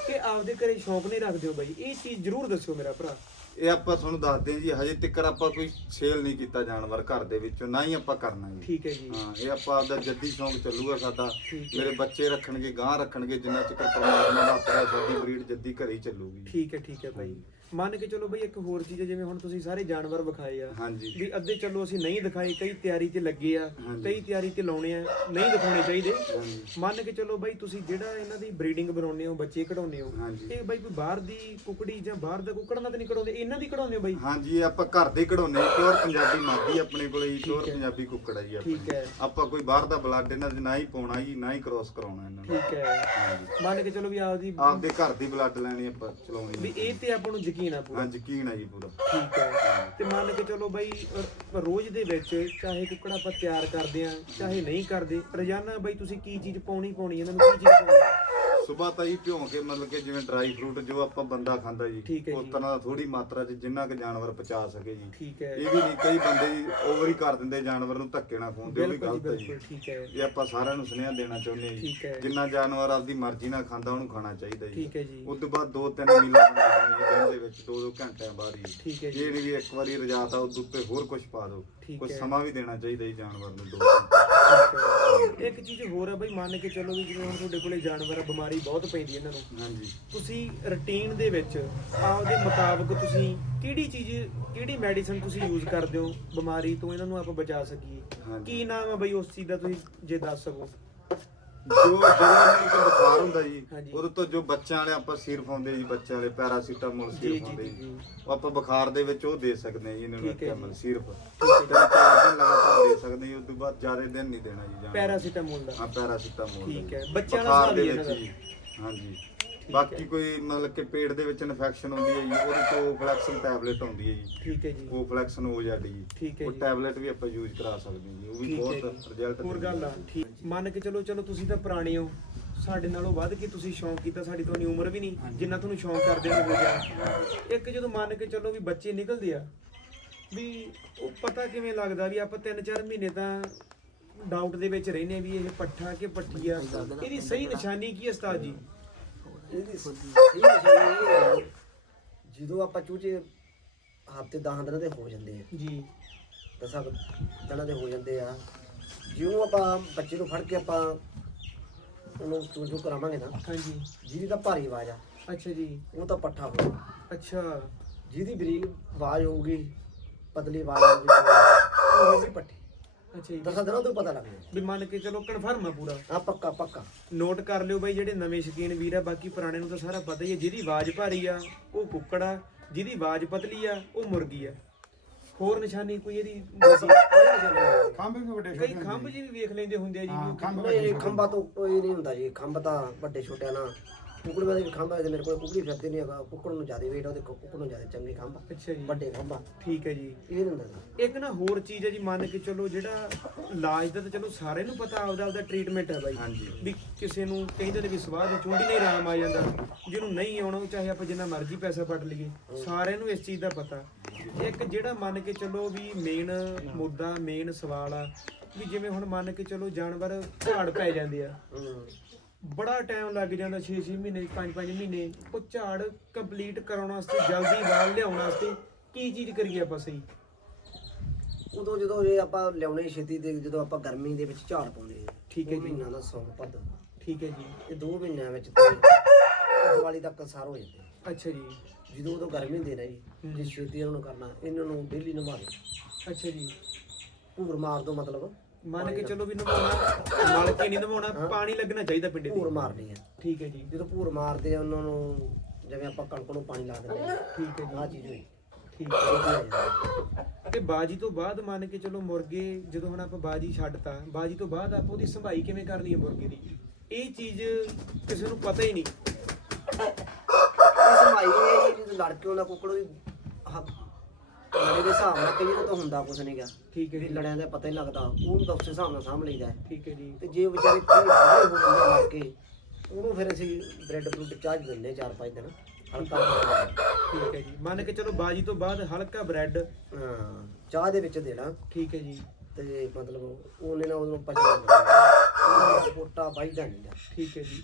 ਕਿ ਆਪਦੇ ਘਰੇ ਸ਼ੌਂਕ ਨਹੀਂ ਰੱਖਦੇ ਹੋ ਬਈ? ਇਹ ਚੀਜ਼ ਜ਼ਰੂਰ ਦੱਸਿਓ ਮੇਰਾ ਭਰਾ। ਇਹ ਆਪਾਂ ਤੁਹਾਨੂੰ ਦੱਸਦੇ ਹਾਂ ਜੀ ਹਜੇ ਤੱਕ ਆਪਾਂ ਕੋਈ ਸੇਲ ਨਹੀਂ ਕੀਤਾ ਜਾਨਵਰ ਘਰ ਦੇ ਵਿੱਚੋਂ ਨਾ ਹੀ ਆਪਾਂ ਕਰਨਾ ਜੀ। ਠੀਕ ਹੈ ਜੀ। ਹਾਂ ਇਹ ਆਪਾਂ ਆਪਦਾ ਜੱਦੀ ਸ਼ੌਂਕ ਚੱਲੂਗਾ ਸਾਡਾ। ਮੇਰੇ ਬੱਚੇ ਰੱਖਣਗੇ ਗਾਂ ਰੱਖਣਗੇ ਜਿੰਨਾ ਚਿਰ ਪਰਮਾਤਮਾ ਦਾ ਆਪਣਾ ਸਾਡੀ ਬਰੀਡ ਜੱਦੀ ਘਰੇ ਹੀ ਚੱਲੂਗੀ। ਠੀਕ ਹੈ ਠੀਕ ਹੈ ਬਾਈ ਮੰਨ ਕੇ ਚਲੋ ਬਈ ਇੱਕ ਹੋਰ ਚੀਜ਼ ਹੈ ਜਿਵੇਂ ਹੁਣ ਤੁਸੀਂ ਸਾਰੇ ਜਾਨਵਰ ਵਿਖਾਏ ਆ ਹਾਂਜੀ। ਵੀ ਅੱਧੇ ਚਲੋ ਅਸੀਂ ਨਹੀਂ ਦਿਖਾਏ ਕਈ ਤਿਆਰੀ ਤੇ ਲੱਗੇ ਆ। ਕਈ ਤਿਆਰੀ ਤੇ ਲਾਉਣੇ ਆ ਨਹੀਂ ਦਿਖਾਉਣੇ ਚਾਹੀਦੇ। ਮੰਨ ਕੇ ਚਲੋ ਬਾਈ ਤੁਸੀਂ ਜਿਹੜਾ ਇਹਨਾਂ ਦੀ ਬਰੀਡਿੰਗ ਬਣਾਉਂਦੇ ਹੋ ਬੱਚੇ ਕਢਾਉਂਦੇ ਹੋ ਹਾਂਜੀ। ਇਹ ਬਾਈ ਕੋਈ ਬਾਹਰ ਦੀ ਕੁਕੜੀ ਜਾਂ ਬਾਹਰ ਦਾ ਕੁਕੜ ਨਾਲ ਤਾਂ ਨਹੀਂ ਕਢਾਉਂਦੇ ਇਹਨਾਂ ਦੀ ਕਢਾਉਂਦੇ ਹੋ ਬਾਈ? ਹਾਂਜੀ ਆਪਾਂ ਘਰ ਦੇ ਕਢਾਉਨੇ ਪਿਓਰ ਪੰਜਾਬੀ ਮਾਦੀ ਆਪਣੇ ਕੋਲੇ ਜੀ ਪਿਓਰ। ਪੰਜਾਬੀ ਕੁੱਕੜ ਜੀ ਠੀਕ ਆਪਣੇ ਹੈ। ਆਪਾਂ ਕੋਈ ਬਾਹਰ ਦਾ ਬਲੱਡ ਇਹਨਾਂ ਦੇ ਨਾ ਹੀ ਪਾਉਣਾ ਜੀ ਨਾ ਹੀ ਕ੍ਰੋਸ ਕਰਾਉਣਾ ਇਹਨਾਂ ਨੂੰ ਠੀਕ ਹੈ। ਮੰਨ ਕੇ ਚਲੋ ਵੀ ਆਪਦੀ ਆਪਦੇ ਘਰ ਦੀ ਬਲੱਡ ਲੈਣੀ ਆਪਾਂ ਚਲਾਉਣੀ ਵੀ ਇਹ ਤੇ ਆਪਾਂ ਨੂੰ ਯਕੀਨ ਆ ਪੂਰਾ। ਹਾਂ ਯਕੀਨ ਹੈ ਜੀ ਪੂਰਾ। ਠੀਕ ਹੈ। ਤੇ ਮੰਨ ਕੇ ਚਲੋ ਬਾਈ ਰੋਜ਼ ਦੇ ਵਿੱਚ ਚਾਹੇ ਕੁੱਕੜ ਆਪਾਂ ਤਿਆਰ ਕਰਦੇ ਆ ਚਾਹੇ ਨਹੀਂ ਕਰਦੇ ਰੋਜ਼ਾਨਾ ਬਾਈ ਤੁਸੀਂ ਕੀ ਚੀਜ਼ ਪਾਉਣੀ ਪਾਉਣੀ ਇਹਨਾਂ ਨੂੰ ਕੀ ਚੀਜ਼ ਪਾਉਣੀ ਆ? ਸਵੇਰ ਤਾਂ ਜੀ ਭਿਉਂ ਕੇ ਮਤਲਬ ਕਿ ਜਿਵੇਂ ਡਰਾਈ ਫਰੂਟ ਜੋ ਆਪਾਂ ਬੰਦਾ ਖਾਂਦਾ ਜੀ ਠੀਕ ਹੈ ਉਸ ਜੀ। ਤਰ੍ਹਾਂ ਥੋੜੀ ਮਾਤਰਾ 'ਚ ਜਿੰਨਾ ਕੁ ਜਾਨਵਰ ਪਚਾ ਸਕੇ ਜੀ। ਠੀਕ ਹੈ। ਇਹ ਵੀ ਨਹੀਂ ਕਈ ਬੰਦੇ ਜੀ ਓਵਰ ਹੀ ਕਰ ਦਿੰਦੇ ਜਾਨਵਰ ਨੂੰ ਧੱਕੇ ਨਾਲ ਖਵਾਉਂਦੇ ਉਹ ਵੀ ਬਿਲਕੁਲ ਜੀ ਗਲਤ ਹੈ ਜੀ। ਬਿਲਕੁਲ ਠੀਕ ਹੈ। ਇਹ ਆਪਾਂ ਸਾਰਿਆਂ ਨੂੰ ਸੁਨੇਹਾ ਦੇਣਾ ਚਾਹੁੰਦੇ ਹਾਂ ਠੀਕ ਹੈ। ਜੀ ਜਿੰਨਾ ਜਾਨਵਰ ਆਪਦੀ ਮਰਜ਼ੀ ਨਾਲ ਖਾਂਦਾ ਉਹਨੂੰ ਖਾਣਾ ਚਾਹੀਦਾ ਜੀ। ਠੀਕ ਹੈ ਜੀ। ਉਸ ਤੋਂ ਬਾਅਦ ਦੋ ਤਿੰਨ ਮੀਲਾਂ ਬਣਾ ਦੇਣੀ ਜੀ ਦਿਨ ਦੇ ਵਿੱਚ ਦੋ ਦੋ ਘੰਟਿਆਂ ਬਾਅਦ ਜੀ। ਠੀਕ ਹੈ ਜੀ। ਇਹ ਨਹੀਂ ਵੀ ਇੱਕ ਵਾਰੀ ਰਜਾਤਾ ਉਸ ਉੱਤੇ ਹੋਰ ਕੁਝ ਪਾ ਦਿਓ ਠੀਕ ਕੁਝ ਹੈ। ਸਮਾਂ ਵੀ ਦੇਣਾ ਚਾਹੀਦਾ ਜੀ ਜਾਨਵਰ ਨੂੰ ਦੋ ਘੰਟੇ। ਇੱਕ ਚੀਜ਼ ਹੋਰ ਆ ਬਈ ਮੰਨ ਕੇ ਚੱਲੋ ਵੀ ਜਿਵੇਂ ਹੁਣ ਤੁਹਾਡੇ ਕੋਲੇ ਜਾਨਵਰ ਆ ਬਿਮਾਰੀ ਬਹੁਤ ਪੈਂਦੀ ਇਹਨਾਂ ਨੂੰ ਹਾਂਜੀ ਤੁਸੀਂ ਰੁਟੀਨ ਦੇ ਵਿੱਚ ਆਪਦੇ ਮੁਤਾਬਕ ਤੁਸੀਂ ਕਿਹੜੀ ਚੀਜ਼ ਕਿਹੜੀ ਮੈਡੀਸਨ ਤੁਸੀਂ ਯੂਜ਼ ਕਰਦੇ ਹੋ ਬਿਮਾਰੀ ਤੋਂ ਇਹਨਾਂ ਨੂੰ ਆਪਾਂ ਬਚਾ ਸਕੀਏ ਹਾਂਜੀ। ਕੀ ਨਾਮ ਆ ਬਈ ਉਸ ਚੀਜ਼ ਦਾ ਤੁਸੀਂ ਜੇ ਦੱਸ ਸਕੋ ਜੋ ਕੋਈ ਬੁਖਾਰ ਹੁੰਦਾ ਜੀ ਹਾਂਜੀ। ਉਦੋਂ ਤੋਂ ਜੋ ਬੱਚਿਆਂ ਵਾਲੇ ਆਪਾਂ ਸੀਰ ਪਾਉਂਦੇ ਜੀ ਬੱਚਿਆਂ ਵਾਲੇ ਪੈਰਾਸੀਟਾਮੋਲ ਜੀ, ਸੀਰ ਜੀ, ਪਾਉਂਦੇ ਜੀ, ਜੀ ਜੀ। ਉਹ ਆਪਾਂ ਬੁਖਾਰ ਦੇ ਵਿੱਚ ਉਹ ਦੇ ਸਕਦੇ ਹਾਂ ਜੀ ਇਹਨਾਂ ਨੂੰ ਠੀਕ ਹੈ ਜੀ। ਠੀਕ ਹੈ ਚਾਰ ਦਿਨ ਲਗਾਤਾਰ ਦੇ ਸਕਦੇ ਜੀ ਉਸ ਤੋਂ ਬਾਅਦ ਜ਼ਿਆਦਾ ਦਿਨ ਨਹੀਂ ਦੇਣਾ ਜੀ ਜਾਨਵਰ ਨੂੰ। ਪੈਰਾਸੀਟਾਮੋਲ ਦਾ ਹਾਂ ਪੈਰਾਸੀਟਾਮੋਲ ਠੀਕ ਦਾ ਹੈ। ਜੀ। ਬੱਚਿਆਂ ਦਾ ਬੁਖਾਰ ਹਿਸਾਬ ਦੇ ਹੀ ਵਿੱਚ ਇਹਨਾਂ ਦਾ। ਜੀ ਹਾਂਜੀ ਹੈ। ਬਾਕੀ ਕੋਈ ਮਤਲਬ ਕਿ ਪੇਟ ਦੇ ਵਿੱਚ ਇਨਫੈਕਸ਼ਨ ਹੁੰਦੀ ਹੈ ਜੀ ਉਹਦੇ ਤੋਂ ਫਲੈਕਸਨ ਟੈਬਲੇਟ ਆਉਂਦੀ ਹੈ ਜੀ ਠੀਕ ਹੈ ਜੀ ਉਹ ਫਲੈਕਸਨ ਹੋ ਜਾਂਦੀ ਜੀ ਠੀਕ ਹੈ ਉਹ ਜੀ। ਟੈਬਲੇਟ ਵੀ ਆਪਾਂ ਯੂਜ਼ ਕਰਾ ਸਕਦੇ ਹਾਂ ਜੀ ਉਹ ਵੀ ਠੀਕ ਹੈ ਬਹੁਤ ਜੀ। ਰਿਜ਼ਲਟ ਹੋਰ ਗੱਲ ਆ ਠੀਕ ਮੰਨ ਕੇ ਚਲੋ ਚਲੋ ਤੁਸੀਂ ਤਾਂ ਪੁਰਾਣੇ ਹੋ ਸਾਡੇ ਨਾਲੋਂ ਵੱਧ ਕੇ ਤੁਸੀਂ ਸ਼ੌਂਕ ਕੀਤਾ ਸਾਡੀ ਤੋਂ ਉਮਰ ਵੀ ਨਹੀਂ ਜਿੰਨਾ ਤੁਹਾਨੂੰ ਸ਼ੌਂਕ ਕਰਦੇ ਹੋ ਹੋ ਗਿਆ ਇੱਕ ਜਦੋਂ ਮੰਨ ਕੇ ਚਲੋ ਵੀ ਬੱਚੇ ਨਿਕਲਦੇ ਆ ਵੀ ਉਹ ਪਤਾ ਕਿਵੇਂ ਲੱਗਦਾ ਵੀ ਆਪਾਂ 3-4 ਮਹੀਨੇ ਤਾਂ ਡਾਊਟ ਦੇ ਵਿੱਚ ਰਹਿੰਦੇ ਵੀ ਇਹ ਪੱਠਾ ਕਿ ਪੱਠੀ ਆ। ਇਹਦੀ ਸਹੀ ਨਿਸ਼ਾਨੀ ਕੀ ਹੈ ਉਸਤਾਦ ਜੀ? ਇਹਦੀ ਸਹੀ ਨਿਸ਼ਾਨੀ ਇਹ ਹੈ ਜਦੋਂ ਆਪਾਂ ਚੂਚੇ ਹਫ਼ਤੇ 10 ਦਿਨਾਂ ਦੇ ਹੋ ਜਾਂਦੇ ਆ। ਜੀ। ਦਸਾਂ ਦਿਨਾਂ ਦੇ ਹੋ ਜਾਂਦੇ ਆ। ਜਿਉਂ ਆਪਾਂ ਬੱਚੇ ਨੂੰ ਫੜ ਕੇ ਆਪਾਂ ਉਹਨੂੰ ਚੂੰ ਚੂੰ ਕਰਾਵਾਂਗੇ ਨਾ ਹਾਂਜੀ। ਜਿਹਦੀ ਤਾਂ ਭਾਰੀ ਆਵਾਜ਼ ਆ। ਅੱਛਾ ਜੀ। ਉਹ ਤਾਂ ਪੱਠਾ ਹੋਊਗਾ। ਅੱਛਾ। ਜਿਹਦੀ ਬਰੀਕ ਆਵਾਜ਼ ਹੋਊਗੀ ਪਤਲੀ ਆਵਾਜ਼ ਹੋਊਗੀ ਉਹ ਹੋਊਗੀ ਪੱਠੀ। ਅੱਛਾ ਜੀ। ਦਸਾਂ ਦਿਨਾਂ ਤੋਂ ਪਤਾ ਲੱਗ ਜਾਂਦਾ ਵੀ ਮੰਨ ਕੇ ਚਲੋ ਕਨਫਰਮ ਆ ਪੂਰਾ। ਆ ਪੱਕਾ ਪੱਕਾ। ਨੋਟ ਕਰ ਲਿਓ ਬਾਈ ਜਿਹੜੇ ਨਵੇਂ ਸ਼ਕੀਨ ਵੀਰ ਆ ਬਾਕੀ ਪੁਰਾਣੇ ਨੂੰ ਤਾਂ ਸਾਰਾ ਪਤਾ ਹੀ ਹੈ ਜਿਹਦੀ ਆਵਾਜ਼ ਭਾਰੀ ਆ ਉਹ ਕੁੱਕੜ ਆ ਜਿਹਦੀ ਆਵਾਜ਼ ਪਤਲੀ ਆ ਉਹ ਮੁਰਗੀ ਆ। ਹੋਰ ਨਿਸ਼ਾਨੀ ਕੋਈ ਇਹਦੀ? ਖੰਭ ਵੀ ਵੱਡੇ ਕਈ ਖੰਭ ਜੀ ਵੀ ਵੇਖ ਲੈਂਦੇ ਹੁੰਦੇ ਆ ਜੀ। ਹਾਂ, ਵੀ ਖੰਭ ਨਹੀਂ ਖੰਭਾ ਤੋਂ ਕੋਈ ਨਹੀਂ ਹੁੰਦਾ ਜੀ ਖੰਭ ਤਾਂ ਵੱਡੇ ਛੋਟਿਆਂ ਨਾਲ ਕੁਕੜੀ ਦੇ ਵੀ ਖੰਭ ਤੇ ਮੇਰੇ ਕੋਲ ਕੁਕੜੀ ਫਿਰਦੀ ਨਹੀਂ ਹੈਗਾ ਕੁੱਕੜ ਨੂੰ ਜ਼ਿਆਦਾ ਵੇਟ ਉਹਦੇ ਕੁ- ਕੁੱਕੜ ਨੂੰ ਜ਼ਿਆਦਾ ਚੰਗੀ ਖੰਭ ਅੱਛਾ ਜੀ। ਵੱਡੇ ਖੰਭਾ ਠੀਕ ਹੈ ਜੀ। ਇਹ ਨਹੀਂ ਜੀ। ਇੱਕ ਨਾ ਹੋਰ ਚੀਜ਼ ਹੈ ਜੀ ਮੰਨ ਕੇ ਚਲੋ ਜਿਹੜਾ ਇਲਾਜ ਦਾ ਤਾਂ ਚਲੋ ਸਾਰਿਆਂ ਨੂੰ ਪਤਾ ਆਪਦਾ ਆਪਦਾ ਟ੍ਰੀਟਮੈਂਟ ਹੈ ਬਾਈ। ਹਾਂਜੀ। ਵੀ ਕਿਸੇ ਨੂੰ ਕਹਿੰਦੇ ਨੇ ਵੀ ਸਵਾਹ ਦੀ ਚੁੰਡੀ ਨਹੀਂ ਆਰਾਮ ਆ ਜਾਂਦਾ। ਜਿਹਨੂੰ ਨਹੀਂ ਆਉਣਾ ਉਹ ਚਾਹੇ ਆਪਾਂ ਜਿੰਨਾ ਮਰਜ਼ੀ ਪੈਸਾ ਪੱਟ ਲਈਏ ਸਾਰਿਆਂ ਨੂੰ ਇਸ ਚੀਜ਼ ਦਾ ਪਤਾ। ਇੱਕ ਜਿਹੜਾ ਮੰਨ ਕੇ ਚਲੋ ਵੀ ਮੇਨ ਮੁੱਦਾ ਮੇਨ ਸਵਾਲ ਆ ਵੀ ਜਿਵੇਂ ਹੁਣ ਮੰਨ ਕੇ ਚਲੋ ਜਾਨਵਰ ਝਾੜ ਪੈ ਜਾਂਦੇ ਆ। ਹੂੰ। ਬੜਾ ਟਾਈਮ ਲੱਗ ਜਾਂਦਾ 6-6 ਮਹੀਨੇ 5-5 ਮਹੀਨੇ। ਉਹ ਝਾੜ ਕੰਪਲੀਟ ਕਰਾਉਣ ਵਾਸਤੇ ਜਲਦੀ ਵਾਲ ਲਿਆਉਣ ਵਾਸਤੇ ਕੀ ਚੀਜ਼ ਕਰੀਏ ਆਪਾਂ ਸਹੀ? ਉਦੋਂ ਜਦੋਂ ਇਹ ਆਪਾਂ ਲਿਆਉਣੇ ਛੇਤੀ ਤੇ ਜਦੋਂ ਆਪਾਂ ਗਰਮੀ ਦੇ ਵਿੱਚ ਝਾੜ ਪਾਉਂਦੇ ਆ ਠੀਕ ਹੈ ਜੀ। ਮਹੀਨਾ ਦਾ ਸੌਣ ਭੱਦ ਠੀਕ ਹੈ ਜੀ। ਇਹ ਦੋ ਮਹੀਨਿਆਂ ਵਿੱਚ ਦੀਵਾਲੀ ਤੱਕ ਸਾਰ ਹੋ ਜਾਂਦੇ। ਅੱਛਾ ਜੀ। ਜਦੋਂ ਉਦੋਂ ਗਰਮੀ ਦੇ ਨਾ ਜੀ ਛੇਤੀ ਉਹਨਾਂ ਨੂੰ ਕਰਨਾ ਇਹਨਾਂ ਨੂੰ ਡੇਲੀ ਦਿਓ। ਅੱਛਾ ਜੀ। ਭੂਰ ਮਾਰ ਦੋ ਮਤਲਬ। ਮੰਨ ਕੇ ਚਲੋ ਵੀ ਨਵਾਉਣਾ ਮਲ ਕੇ ਨਹੀਂ ਨਵਾਉਣਾ ਪਾਣੀ ਲੱਗਣਾ ਚਾਹੀਦਾ ਪਿੰਡੇ ਭੂਰ ਦੀ ਮਾਰਨੀ ਆ ਠੀਕ ਹੈ ਜੀ। ਜਦੋਂ ਭੂਰ ਮਾਰਦੇ ਆ ਉਹਨਾਂ ਨੂੰ ਜਿਵੇਂ ਆਪਾਂ ਕਣਕ ਨੂੰ ਪਾਣੀ ਲਾ ਦਿੰਦੇ ਆ ਠੀਕ ਹੈ ਜੀ। ਚੀਜ਼ ਹੋਈ। ਠੀਕ ਹੈ ਹੋ। ਤੇ ਬਾਜੀ ਤੋਂ ਬਾਅਦ ਮੰਨ ਕੇ ਚਲੋ ਮੁਰਗੇ ਜਦੋਂ ਹੁਣ ਆਪਾਂ ਬਾਜੀ ਛੱਡਤਾ ਬਾਜੀ ਤੋਂ ਬਾਅਦ ਆਪਾਂ ਉਹਦੀ ਸੰਭਾਈ ਕਿਵੇਂ ਕਰਨੀ ਹੈ ਮੁਰਗੇ ਦੀ? ਇਹ ਚੀਜ਼ ਕਿਸੇ ਨੂੰ ਪਤਾ ਹੀ ਨਹੀਂ। ਇਹ ਸਮਾਈ ਹੈ ਜੀ ਜਦੋਂ ਲੜ ਕੇ ਉਹਨਾਂ ਕੁੱਕੜ ਦੀ ਲੜੇ ਦੇ ਹਿਸਾਬ ਨਾਲ ਕਈ ਤਾਂ ਹੁੰਦਾ ਕੁਛ ਨਹੀਂ ਗਾ ਠੀਕ ਹੈ ਵੀ ਜੀ। ਲੜਿਆਂ ਦਾ ਪਤਾ ਹੀ ਲੱਗਦਾ ਉਹਨੂੰ ਤਾਂ ਉਸੇ ਹਿਸਾਬ ਨਾਲ ਸਾਂਭ ਲਈਦਾ ਹੈ। ਠੀਕ ਹੈ ਜੀ। ਤੇ ਜੇ ਵਿਚਾਰੇ ਕੋਈ ਬਾਹਰ ਹੋ ਜਾਂਦੇ ਲੜ ਕੇ ਉਹਨੂੰ ਫਿਰ ਅਸੀਂ ਬ੍ਰੈਡ ਬਰੂਡ ਚਾਹ ਦਿੰਦੇ ਚਾਰ ਪੰਜ ਦਿਨ ਹਲਕਾ ਹਾਂ। ਠੀਕ ਹੈ ਜੀ। ਮੰਨ ਕੇ ਚਲੋ ਬਾਜੀ ਤੋਂ ਬਾਅਦ ਹਲਕਾ ਬ੍ਰੈਡ ਚਾਹ ਦੇ ਵਿੱਚ ਦੇਣਾ। ਠੀਕ ਹੈ ਜੀ। ਤੇ ਮਤਲਬ ਉਹਨੇ ਨਾਲ ਉਹਨੂੰ ਪਚਣਾ ਲੱਗਦਾ ਪੋਟਾ ਬਾਈਦਾ ਨਹੀਂ। ਠੀਕ ਹੈ ਜੀ।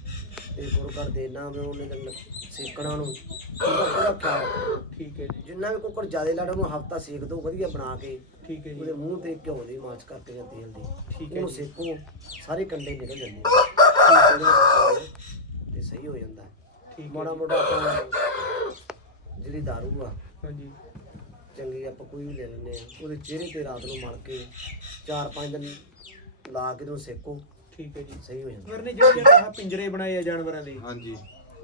ਤੇ ਗੁਰੂ ਘਰ ਦੇਣਾ ਵੀ ਉਹਨੇ ਨਾਲ ਸੇਕਣਾ ਨੂੰ। ਉਹਦਾ ਪੂਰਾ ਖਿਆਲ ਠੀਕ ਹੈ ਜੀ। ਜਿੰਨਾ ਵੀ ਕੁੱਕੜ ਜ਼ਿਆਦਾ ਲੜ ਉਹਨੂੰ ਹਫਤਾ ਸੇਕ ਦੋ ਵਧੀਆ ਬਣਾ ਕੇ। ਠੀਕ ਹੈ ਉਹਦੇ ਮੂੰਹ ਤੇ ਘਿਓ ਦੀ ਮਾਲਿਸ਼ ਕਰਕੇ ਜਾਂ ਤੇਲ ਦੀ। ਠੀਕ ਹੈ ਉਹਨੂੰ। ਸੇਕੋ ਸਾਰੇ ਕੰਡੇ ਨਿਕਲ ਜਾਂਦੇ ਆ। ਤੇ ਸਹੀ ਹੋ ਜਾਂਦਾ। ਠੀਕ ਹੈ ਮਾੜਾ। ਮੋਟਾ ਆਪਾਂ ਜਿਹੜੀ ਦਾਰੂ ਆ ਹਾਂਜੀ। ਚੰਗੀ ਆਪਾਂ ਕੋਈ ਵੀ ਲੈ ਲੈਂਦੇ ਆ। ਉਹਦੇ ਚਿਹਰੇ ਤੇ ਰਾਤ ਨੂੰ ਮਲ ਕੇ 4-5 ਦਿਨ ਲਾ ਕੇ ਉਹਨੂੰ ਸੇਕੋ। ਠੀਕ ਹੈ ਜੀ। ਸਹੀ ਹੋ ਜਾਂਦਾ। ਵਰਨੇ ਜਿਹੜੇ ਜਿਹੜੇ ਆਹ ਪਿੰਜਰੇ ਬਣਾਏ ਆ ਜਾਨਵਰਾਂ ਦੇ ਹਾਂਜੀ।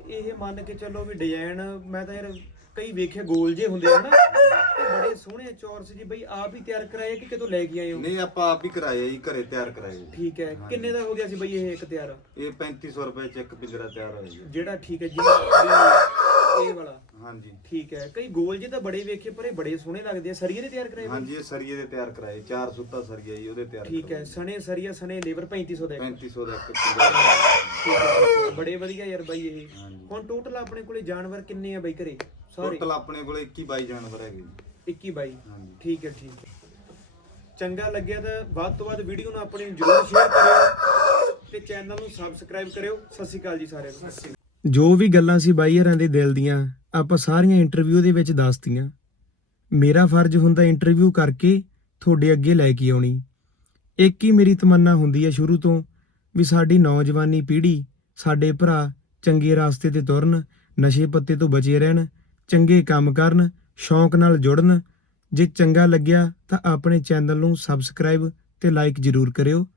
ਇਹ ਮੰਨ ਕੇ ਚੱਲੋ ਵੀ ਡਿਜ਼ਾਈਨ ਮੈਂ ਤਾਂ ਯਾਰ ਕਈ ਵੇਖੇ ਗੋਲ ਜੇ ਹੁੰਦੇ ਆ ਨਾ ਤੇ ਬੜੇ ਸੋਹਣੇ ਚੌਰਸ ਜੀ ਬਈ ਆਪ ਹੀ ਤਿਆਰ ਕਰਾਏ ਕਿ ਕਿਤੋਂ ਲੈ ਕੇ ਆਏ ਹੋ? ਨਹੀਂ ਆਪਾਂ ਆਪ ਹੀ ਕਰਾਏ ਜੀ ਘਰੇ ਤਿਆਰ ਕਰਾਏ। ਠੀਕ ਹੈ ਕਿੰਨੇ ਦਾ ਹੋ ਗਿਆ ਸੀ ਬਈ ਇਹ ਇੱਕ ਤਿਆਰ? ਇਹ 3500 ਰੁਪਏ ਚ ਇੱਕ ਪਿੰਜਰਾ ਤਿਆਰ ਹੋਇਆ ਜੀ। ਜਿਹੜਾ ਠੀਕ ਹੈ ਜੀ ਇਹ ਵਾਲਾ। ਹਾਂਜੀ। ਠੀਕ ਹੈ ਕਈ ਗੋਲ ਜੇ ਤਾਂ ਬੜੇ ਵੇਖੇ ਪਰ ਇਹ ਬੜੇ ਸੋਹਣੇ ਲੱਗਦੇ ਆ। ਸਰੀਏ ਦੇ ਤਿਆਰ ਕਰਾਏ? ਹਾਂਜੀ ਇਹ ਸਰੀਏ ਦੇ ਤਿਆਰ ਕਰਾਏ ਚਾਰ ਸੁੱਤਾ ਸਰੀਆ ਜੀ ਉਹਦੇ ਤਿਆਰ ਠੀਕ ਹੈ ਸਣੇ ਸਰੀਆ ਸਣੇ ਲੇਬਰ 3500 ਦਾ ਇੱਕ। 3500 ਦਾ ਇੱਕ ਪਿੰਜਰਾ। ਠੀਕ ਹੈ, ਠੀਕ ਹੈ ਬੜੇ ਵਧੀਆ ਯਾਰ ਬਾਈ ਇਹ। ਹਾਂਜੀ। ਹੁਣ ਟੋਟਲ ਆਪਣੇ ਕੋਲੇ ਜਾਨਵਰ ਕਿੰਨੇ ਆ ਬਾਈ ਘਰੇ? ਸਾਰੇ ਟੋਟਲ ਆਪਣੇ ਕੋਲ 21 22 ਜਾਨਵਰ ਹੈਗੇ ਜੀ। 21 ਬਾਈ। ਹਾਂਜੀ। ਠੀਕ ਹੈ ਠੀਕ ਹੈ। ਚੰਗਾ ਲੱਗਿਆ ਤਾਂ ਵੱਧ ਤੋਂ ਵੱਧ ਵੀਡੀਓ ਨੂੰ ਆਪਣੀ ਨੂੰ ਜਰੂਰ ਸ਼ੇਅਰ ਕਰਿਓ ਤੇ ਚੈਨਲ ਨੂੰ ਸਬਸਕ੍ਰਾਈਬ ਕਰਿਓ। ਸਤਿ ਸ਼੍ਰੀ ਅਕਾਲ ਜੀ ਸਾਰਿਆਂ ਨੂੰ। ਜੋ ਵੀ ਗੱਲਾਂ ਸੀ ਬਾਈ ਹਰਾਂ ਦੇ ਦਿਲ ਦੀਆਂ ਆਪਾਂ ਸਾਰੀਆਂ ਇੰਟਰਵਿਊ ਦੇ ਵਿੱਚ ਦੱਸਤੀਆਂ ਮੇਰਾ ਫਰਜ਼ ਹੁੰਦਾ ਇੰਟਰਵਿਊ ਕਰਕੇ ਤੁਹਾਡੇ ਅੱਗੇ ਲੈ ਕੇ ਆਉਣੀ। ਇੱਕ ਹੀ ਮੇਰੀ ਤਮੰਨਾ ਹੁੰਦੀ ਹੈ ਸ਼ੁਰੂ ਤੋਂ ਵੀ ਸਾਡੀ ਨੌਜਵਾਨੀ ਪੀੜ੍ਹੀ ਸਾਡੇ ਭਰਾ ਚੰਗੇ ਰਾਸਤੇ ਤੇ ਤੁਰਨ ਨਸ਼ੇ ਪੱਤੇ ਤੋਂ ਬਚੇ ਰਹਿਣ ਚੰਗੇ ਕੰਮ ਕਰਨ, ਸ਼ੌਂਕ ਨਾਲ ਜੁੜਨ। ਜੇ ਚੰਗਾ ਲੱਗਿਆ ਤਾਂ ਆਪਣੇ ਚੈਨਲ ਨੂੰ ਸਬਸਕ੍ਰਾਈਬ ਤੇ ਲਾਈਕ ਜ਼ਰੂਰ ਕਰਿਓ।